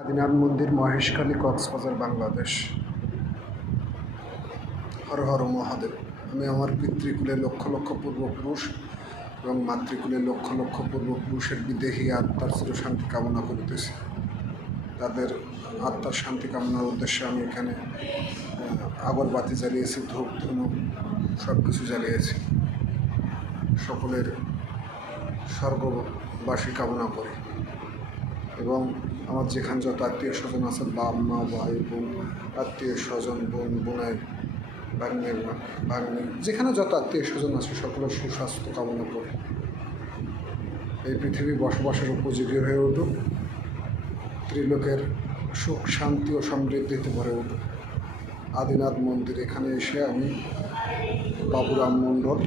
আদিনাথ মন্দির মহেশখালী, কক্সবাজার, বাংলাদেশ। হর হর মহাদেব। আমি আমার পিতৃকুলের লক্ষ লক্ষ পূর্বপুরুষ এবং মাতৃকুলের লক্ষ লক্ষ পূর্বপুরুষের বিদেহী আত্মার চিরশান্তি কামনা করিতেছি। তাদের আত্মার শান্তি কামনার উদ্দেশ্যে আমি এখানে আগরবাতি জ্বালিয়েছি, ধূপ ধুনো সব কিছু জ্বালিয়েছি। সকলের স্বর্গবাসী কামনা করি। এবং আমার যেখানে যত আত্মীয় স্বজন আছে, বাপ, মা, ভাই, বোন, আত্মীয় স্বজন, বোন বোনাই বাগ্নে বাগ্নে যেখানে যত আত্মীয় স্বজন আছে, সকলের সুস্বাস্থ্য কামনা করি। এই পৃথিবী বসবাসের উপযোগী হয়ে উঠুক, ত্রিলোকের সুখ, শান্তি ও সমৃদ্ধিতে ভরে উঠুক। আদিনাথ মন্দির এখানে এসে আমি বাবুরাম মণ্ডল,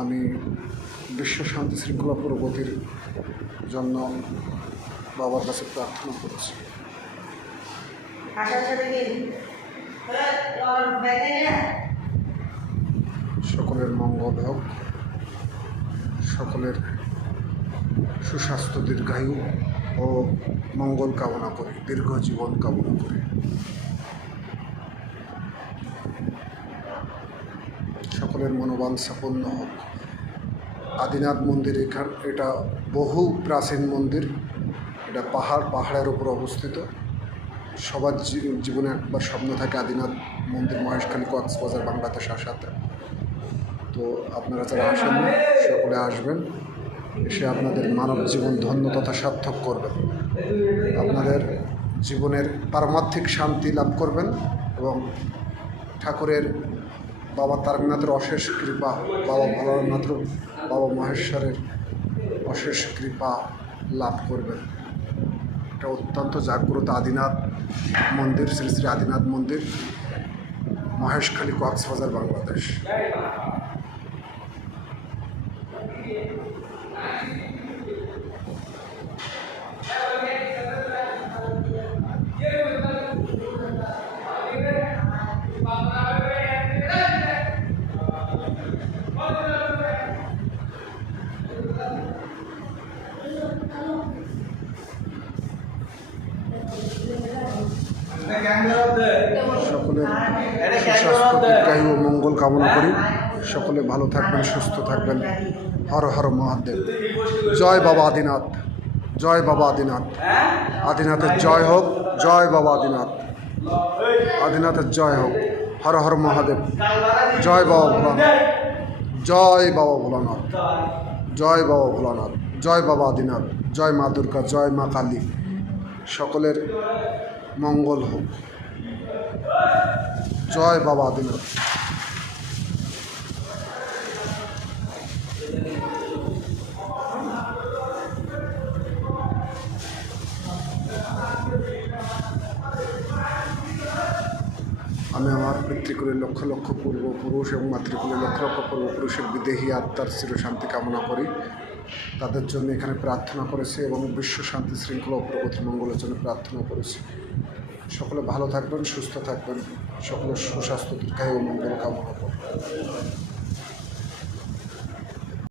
আমি বিশ্ব শান্তি শৃঙ্খলা প্রগতির জন্য বাবার কাছে প্রার্থনা করেছি। ব্যাগে সকলের মঙ্গল হোক। সকলের সুস্বাস্থ্য দীর্ঘায়ু ও মঙ্গল কামনা করি দীর্ঘ জীবন কামনা করি। সকলের মনোবাঞ্ছা পূর্ণ হোক। আদিনাথ মন্দির এখান এটা বহু প্রাচীন মন্দির। এটা পাহাড়, পাহাড়ের উপর অবস্থিত। সবার জীবনে একবার স্বপ্ন থাকে আদিনাথ মন্দির, মহেশখালী, কক্সবাজার বাংলাদেশ আসাতে তো আপনারা যারা আসেন, সকলে আসবেন। এসে আপনাদের মানব জীবন, ধন্য তথা সার্থক করবেন। আপনাদের জীবনের পারমার্থিক শান্তি লাভ করবেন এবং ঠাকুরের বাবা তারকনাথের অশেষ কৃপা, বাবা ভোলানাথের, বাবা মহেশ্বরের অশেষ কৃপা লাভ করবেন। এটা অত্যন্ত জাগ্রত আদিনাথ মন্দির শ্রী শ্রী আদিনাথ মন্দির মহেশখালী কক্সবাজার বাংলাদেশ। সকলের সুস্বাস্থ্য দীর্ঘায়ু ও মঙ্গল কামনা করি। সকলে ভালো থাকবেন সুস্থ থাকবেন। হর হর মহাদেব। জয় বাবা আদিনাথ। জয় বাবা আদিনাথ। আদিনাথের জয় হোক জয় বাবা আদিনাথ। আদিনাথের জয় হোক। হর হর মহাদেব। জয় বাবা ভোলানাথ। জয় বাবা ভোলানাথ। জয় বাবা ভোলানাথ। জয় বাবা আদিনাথ। জয় মা দুর্গা জয় মা কালী। সকলের মঙ্গল হোক। জয় বাবা আদিনাথ আমি আমার পিতৃকুলের লক্ষ লক্ষ পূর্বপুরুষ এবং মাতৃকুলের লক্ষ লক্ষ পূর্বপুরুষের বিদেহী আত্মার চিরশান্তি কামনা করি। তাদের জন্য এখানে প্রার্থনা করেছি এবং বিশ্ব শান্তি শৃঙ্খলা ও প্রগতি মঙ্গলের জন্য প্রার্থনা করেছি। সকলে ভালো থাকবেন সুস্থ থাকবেন সকলের সুস্বাস্থ্য দীর্ঘায়ু মঙ্গল কামনা করি